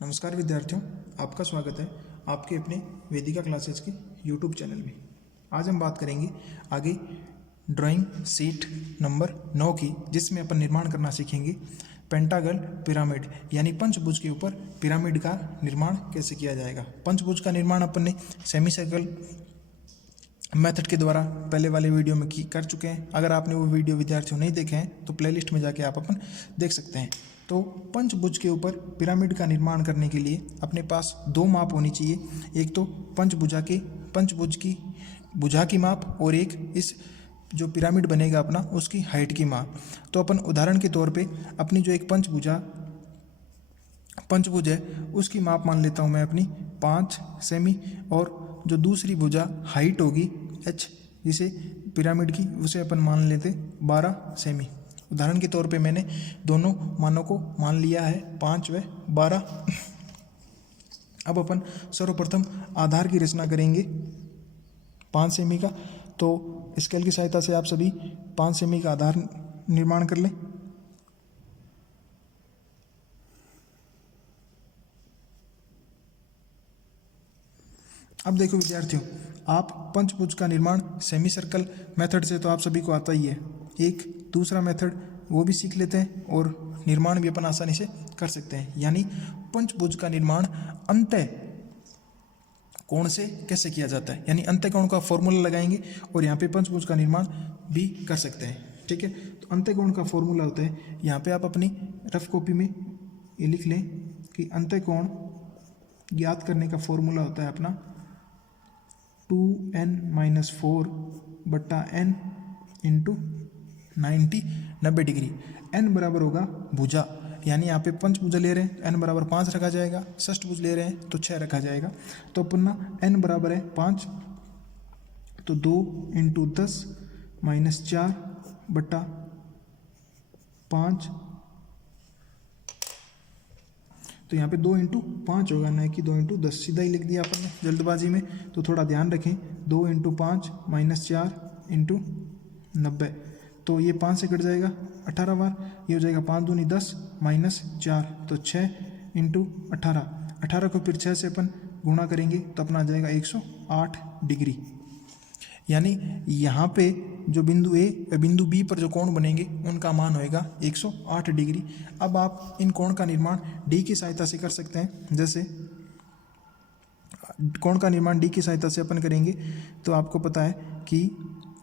नमस्कार विद्यार्थियों, आपका स्वागत है आपके अपने वेदिका क्लासेस के यूट्यूब चैनल में। आज हम बात करेंगे आगे ड्राइंग शीट नंबर 9 की, जिसमें अपन निर्माण करना सीखेंगे पेंटागल पिरामिड, यानी पंचभुज के ऊपर पिरामिड का निर्माण कैसे किया जाएगा। पंचभुज का निर्माण अपन ने सेमी सर्कल मेथड के द्वारा पहले वाले वीडियो में कर चुके हैं। अगर आपने वो वीडियो विद्यार्थियों नहीं देखे हैं तो प्लेलिस्ट में जाके आप अपन देख सकते हैं। तो पंचभुज के ऊपर पिरामिड का निर्माण करने के लिए अपने पास दो माप होनी चाहिए। एक तो पंचभुज की भुजा की माप, और एक इस जो पिरामिड बनेगा अपना उसकी हाइट की माप। तो अपन उदाहरण के तौर पे अपनी जो एक पंचभुज है उसकी माप मान लेता हूँ मैं अपनी 5 सेमी, और जो दूसरी भुजा हाइट होगी h, जिसे पिरामिड की, उसे अपन मान लेते 12 सेमी। उदाहरण के तौर पे मैंने दोनों मानों को मान लिया है 5 व 12। अब अपन सर्वप्रथम आधार की रचना करेंगे 5 सेमी का। तो स्केल की सहायता से आप सभी 5 सेमी का आधार निर्माण कर लें। अब देखो विद्यार्थियों, आप पंचभुज का निर्माण सेमी सर्कल मेथड से तो आप सभी को आता ही है। एक दूसरा मेथड वो भी सीख लेते हैं और निर्माण भी अपन आसानी से कर सकते हैं। यानी पंचभुज का निर्माण अंतः कोण से कैसे किया जाता है, यानी अंतः कोण का फॉर्मूला लगाएंगे और यहाँ पे पंचभुज का निर्माण भी कर सकते हैं। ठीक है, तो अंतः कोण का फॉर्मूला होता है, यहाँ पे आप अपनी रफ कॉपी में ये लिख लें कि अंतः कोण ज्ञात करने का फॉर्मूला होता है अपना 2n-4 बट्टा n इंटू 90 डिग्री। n बराबर होगा भुजा, यानी यहाँ पे पंचभुजा ले रहे हैं n बराबर 5 रखा जाएगा, षष्ठभुज ले रहे हैं तो 6 रखा जाएगा। तो अपन ना n बराबर है 5, तो 2 इंटू 10 माइनस 4 बट्टा 5, तो यहाँ पे 2 इंटू 5 होगा, ना कि 2 इंटू 10। सीधा ही लिख दिया अपन ने जल्दबाजी में, तो थोड़ा ध्यान रखें। 2 इंटू 5 माइनस 4 इंटू 90, तो ये 5 से कट जाएगा 18 बार, ये हो जाएगा 5 दूनी 10 माइनस 4, तो 6 इंटू 18 को फिर 6 से अपन गुणा करेंगे तो अपना आ जाएगा 108 डिग्री। यानी यहाँ पे जो बिंदु ए व बिंदु बी पर जो कोण बनेंगे उनका मान होएगा 108 डिग्री। अब आप इन कोण का निर्माण डी की सहायता से कर सकते हैं। जैसे कोण का निर्माण डी की सहायता से अपन करेंगे तो आपको पता है कि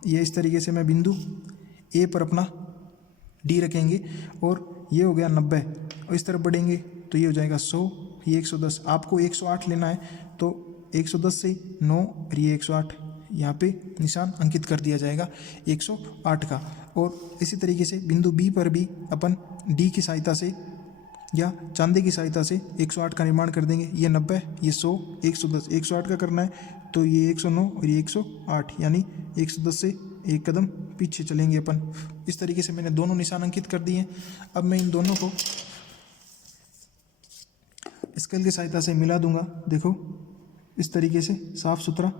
ये इस तरीके से मैं बिंदु ए पर अपना डी रखेंगे और ये हो गया 90, और इस तरफ बढ़ेंगे तो ये हो जाएगा 100, ये 110। आपको 108 लेना है तो 110 से 9 और ये 108 यहाँ पे निशान अंकित कर दिया जाएगा 108 का। और इसी तरीके से बिंदु बी पर भी अपन डी की सहायता से या चांदे की सहायता से 108 का निर्माण कर देंगे। ये 90, ये 100, 110, 108 का करना है तो ये 109 और ये 108, यानी 110 से एक कदम पीछे चलेंगे अपन। इस तरीके से मैंने दोनों निशान अंकित कर दिए। अब मैं इन दोनों को स्केल की सहायता से मिला दूंगा। देखो इस तरीके से साफ सुथरा।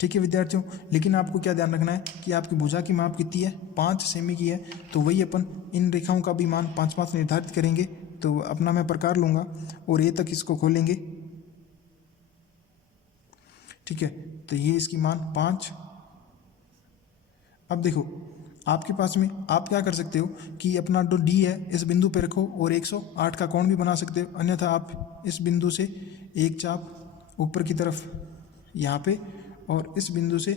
ठीक है विद्यार्थियों, लेकिन आपको क्या ध्यान रखना है कि आपकी भुजा की माप कितनी है, 5 सेमी की है, तो वही अपन इन रेखाओं का भी मान 5-5 निर्धारित करेंगे। तो अपना मैं प्रकार लूँगा और ये तक इसको खोलेंगे। ठीक है, तो ये इसकी मान 5। अब देखो आपके पास में आप क्या कर सकते हो कि अपना जो डी है इस बिंदु पे रखो और 108 का कोण भी बना सकते हो। अन्यथा आप इस बिंदु से एक चाप ऊपर की तरफ यहाँ पे, और इस बिंदु से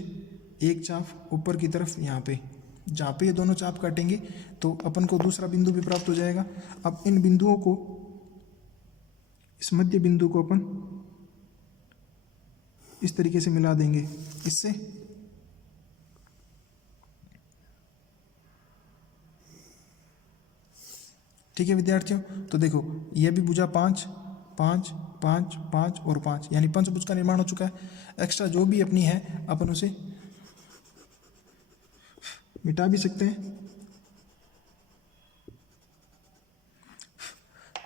एक चाप ऊपर की तरफ यहाँ पे, जहाँ पे ये दोनों चाप काटेंगे तो अपन को दूसरा बिंदु भी प्राप्त हो जाएगा। अब इन बिंदुओं को, इस मध्य बिंदु को अपन इस तरीके से मिला देंगे इससे। ठीक है विद्यार्थियों, तो देखो यह भी भुजा 5, 5, 5, 5 और 5, यानी पंचभुज का निर्माण हो चुका है। एक्स्ट्रा जो भी अपनी है अपन उसे मिटा भी सकते हैं।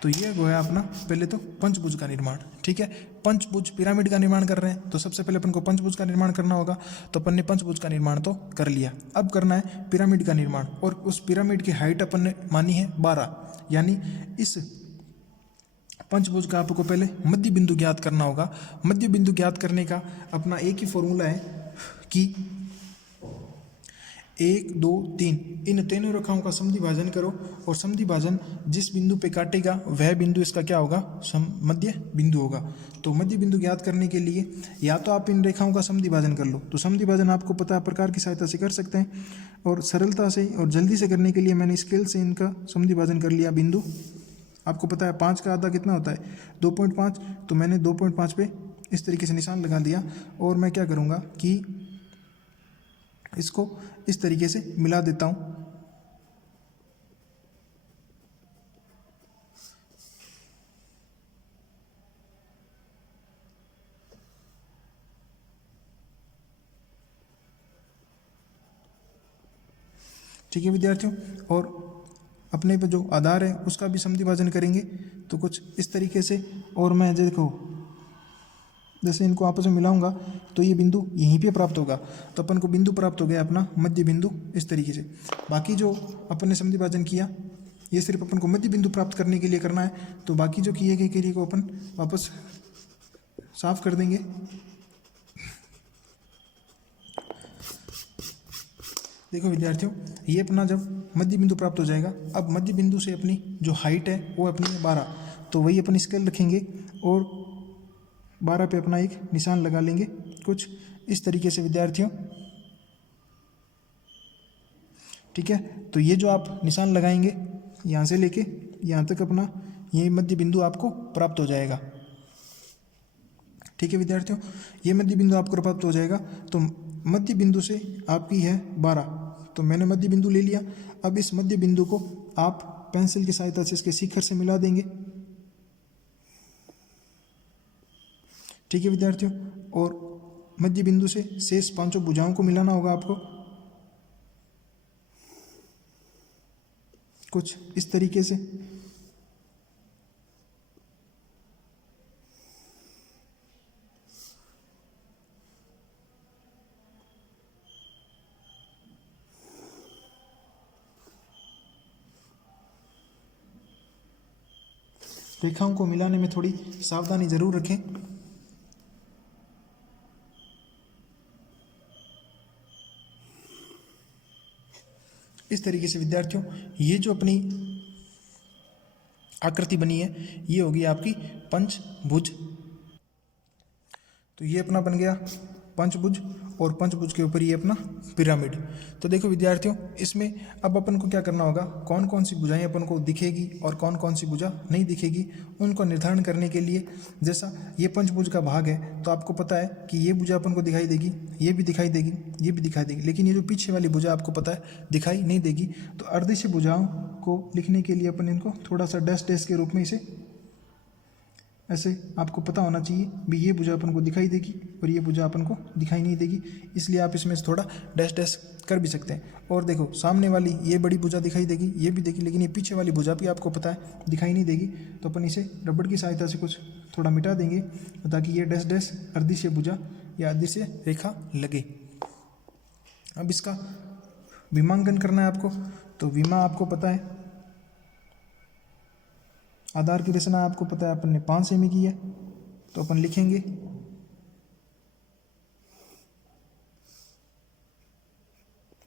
तो ये वो है अपना पहले तो पंचभुज का निर्माण। ठीक है, पंचभुज पिरामिड का निर्माण कर रहे हैं तो सबसे पहले अपन को पंचभुज का निर्माण करना होगा। तो अपन ने पंचभुज का निर्माण तो कर लिया, अब करना है पिरामिड का निर्माण। और उस पिरामिड की हाइट अपन ने मानी है 12, यानी इस पंचभुज का आपको पहले मध्य बिंदु ज्ञात करना होगा। मध्य बिंदु ज्ञात करने का अपना एक ही फॉर्मूला है कि 1 2 3 इन तीनों रेखाओं का समद्वि भाजन करो, और समद्वि भाजन जिस बिंदु पे काटेगा वह बिंदु इसका क्या होगा, मध्य बिंदु होगा। तो मध्य बिंदु ज्ञात करने के लिए या तो आप इन रेखाओं का समद्वि भाजन कर लो, तो समद्वि भाजन आपको पता है प्रकार की सहायता से कर सकते हैं, और सरलता से और जल्दी से करने के लिए मैंने स्केल से इनका समद्वि भाजन कर लिया। बिंदु आपको पता है 5 का आधा कितना होता है 2.5, तो मैंने 2.5 पे इस तरीके से निशान लगा दिया, और मैं क्या करूँगा कि इसको इस तरीके से मिला देता हूँ। ठीक है विद्यार्थियों, और अपने पे जो आधार है उसका भी समद्वि भाजन करेंगे तो कुछ इस तरीके से। और मैं देखो जैसे इनको आपस में मिलाऊंगा तो ये बिंदु यहीं पे प्राप्त होगा, तो अपन को बिंदु प्राप्त हो गया अपना मध्य बिंदु इस तरीके से। बाकी जो अपन ने समद्वि भाजन किया ये सिर्फ अपन को मध्य बिंदु प्राप्त करने के लिए करना है, तो बाकी जो किए गए क्रिया को अपन वापस साफ कर देंगे। देखो विद्यार्थियों, ये अपना जब मध्य बिंदु प्राप्त हो जाएगा, अब मध्य बिंदु से अपनी जो हाइट है वो अपनी है 12, तो वही अपन स्केल रखेंगे और 12 पे अपना एक निशान लगा लेंगे कुछ इस तरीके से विद्यार्थियों। ठीक है, तो ये जो आप निशान लगाएंगे यहाँ से लेके यहाँ तक अपना ये मध्य बिंदु आपको प्राप्त हो जाएगा। ठीक है विद्यार्थियों, ये मध्य बिंदु आपको प्राप्त हो जाएगा। तो मध्य बिंदु से आपकी है 12, तो मैंने मध्य बिंदु ले लिया। अब इस मध्य बिंदु को आप पेंसिल की सहायता से इसके शिखर से मिला देंगे। ठीक है विद्यार्थियों, और मध्य बिंदु से शेष 5 भुजाओं को मिलाना होगा आपको कुछ इस तरीके से। रेखाओं को मिलाने में थोड़ी सावधानी जरूर रखें। इस तरीके से विद्यार्थियों ये जो अपनी आकृति बनी है ये होगी आपकी पंचभुज। तो ये अपना बन गया पंचभुज, और पंचभुज के ऊपर ये अपना पिरामिड। तो देखो विद्यार्थियों, इसमें अब अपन को क्या करना होगा, कौन कौन सी भुजाएं अपन को दिखेगी और कौन कौन सी भुजा नहीं दिखेगी, उनको निर्धारण करने के लिए जैसा ये पंचभुज का भाग है तो आपको पता है कि ये भुजा अपन को दिखाई देगी, ये भी दिखाई देगी, ये भी दिखाई देगी, लेकिन ये जो पीछे वाली भुजा आपको पता है दिखाई नहीं देगी। तो अर्धेश भुजाओं को लिखने के लिए अपन इनको थोड़ा सा डैश डैश के रूप में इसे ऐसे आपको पता होना चाहिए भी ये भुजा अपन को दिखाई देगी और ये भुजा अपन को दिखाई नहीं देगी, इसलिए आप इसमें से थोड़ा डैश डैश कर भी सकते हैं। और देखो सामने वाली ये बड़ी भुजा दिखाई देगी, ये भी देगी, लेकिन ये पीछे वाली भुजा भी आपको पता है दिखाई नहीं देगी, तो अपन इसे रबड़ की सहायता से कुछ थोड़ा मिटा देंगे ताकि ये डैश डैश अर्धेश भुजा या अर्धेश रेखा लगे। अब इसका विमांकन करना है आपको, तो विमा आपको पता है, आधार की रचना आपको पता है अपन ने 5 सेमी की है, तो अपन लिखेंगे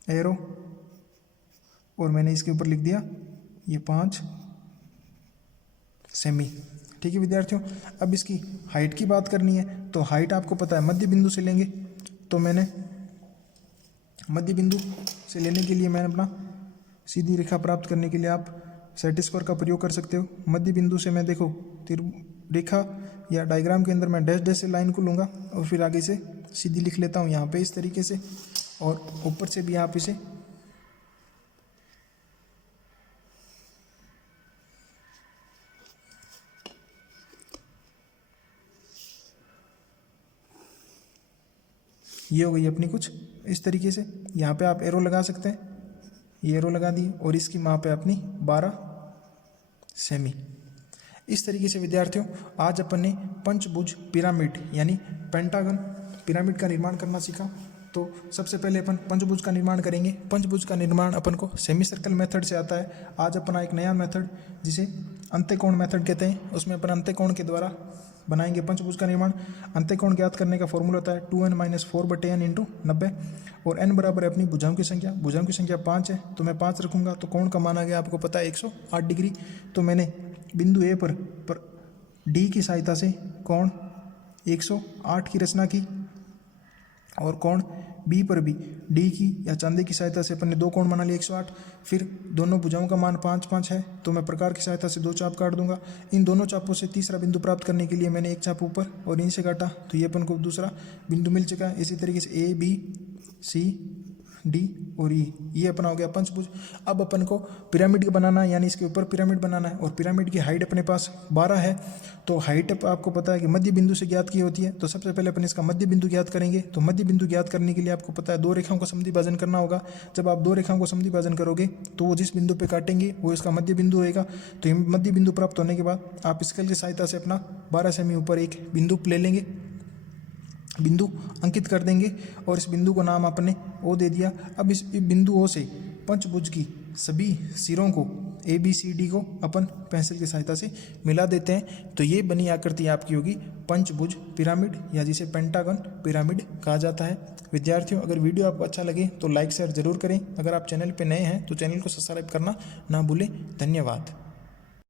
एरो, और मैंने इसके ऊपर लिख दिया ये 5 सेमी। ठीक है विद्यार्थियों, अब इसकी हाइट की बात करनी है, तो हाइट आपको पता है मध्य बिंदु से लेंगे, तो मैंने मध्य बिंदु से लेने के लिए मैंने अपना सीधी रेखा प्राप्त करने के लिए आप सेट स्क्वायर का प्रयोग कर सकते हो। मध्य बिंदु से मैं देखो रेखा या डायग्राम के अंदर मैं डैश डैश से लाइन को लूँगा और फिर आगे से सीधी लिख लेता हूँ यहाँ पे इस तरीके से, और ऊपर से भी आप इसे ये हो गई अपनी कुछ इस तरीके से। यहाँ पे आप एरो लगा सकते हैं, ये एरो लगा दी, और इसकी माप है अपनी 12 सेमी। इस तरीके से विद्यार्थियों आज अपन ने पंचभुज पिरामिड यानी पेंटागन पिरामिड का निर्माण करना सीखा। तो सबसे पहले अपन पंचभुज का निर्माण करेंगे। पंचभुज का निर्माण अपन को सेमी सर्कल मेथड से आता है। आज अपना एक नया मेथड जिसे अंत्यकोण मेथड कहते हैं, उसमें अपन अंत्यकोण के द्वारा बनाएंगे पंचभुज का निर्माण। अंत्यकोण ज्ञात करने का फॉर्मूला होता है 2n-4/n इंटू 90 और n बराबर है अपनी भुजाओं की संख्या। भुजाओं की संख्या 5 है तो मैं 5 रखूंगा। तो कोण का मान आ गया आपको पता है 108 डिग्री। तो मैंने बिंदु ए पर डी की सहायता से कोण 108 की रचना की और कोण बी पर भी डी की या चांदी की सहायता से अपन ने दो कोण बना लिए 108। फिर दोनों भुजाओं का मान 5-5 है तो मैं प्रकार की सहायता से दो चाप काट दूंगा। इन दोनों चापों से तीसरा बिंदु प्राप्त करने के लिए मैंने एक चाप ऊपर और नीचे काटा तो ये अपन को दूसरा बिंदु मिल चुका है। इसी तरीके से ए बी सी डी और ई, ये अपना हो गया पंचभुज। अब अपन को पिरामिड का बनाना है यानी इसके ऊपर पिरामिड बनाना है और पिरामिड की हाइट अपने पास 12 है। तो हाइट आपको पता है कि मध्य बिंदु से ज्ञात की होती है। तो सबसे पहले अपन इसका मध्य बिंदु ज्ञात करेंगे। तो मध्य बिंदु ज्ञात करने के लिए आपको पता है दो रेखाओं का समद्विभाजन करना होगा। जब आप दो रेखाओं को समद्विभाजन करोगे तो वो जिस बिंदु पे काटेंगे वो इसका मध्य बिंदु होगा। तो मध्य बिंदु प्राप्त होने के बाद आप स्केल की सहायता से अपना 12 सेमी ऊपर एक बिंदु ले लेंगे, बिंदु अंकित कर देंगे और इस बिंदु को नाम आपने ओ दे दिया। अब इस बिंदु ओ से पंचभुज की सभी सिरों को ए बी सी डी को अपन पेंसिल की सहायता से मिला देते हैं। तो ये बनी आकृति आपकी होगी पंचभुज पिरामिड या जिसे पेंटागन पिरामिड कहा जाता है। विद्यार्थियों अगर वीडियो आपको अच्छा लगे तो लाइक शेयर जरूर करें। अगर आप चैनल पर नए हैं तो चैनल को सब्सक्राइब करना ना भूलें। धन्यवाद।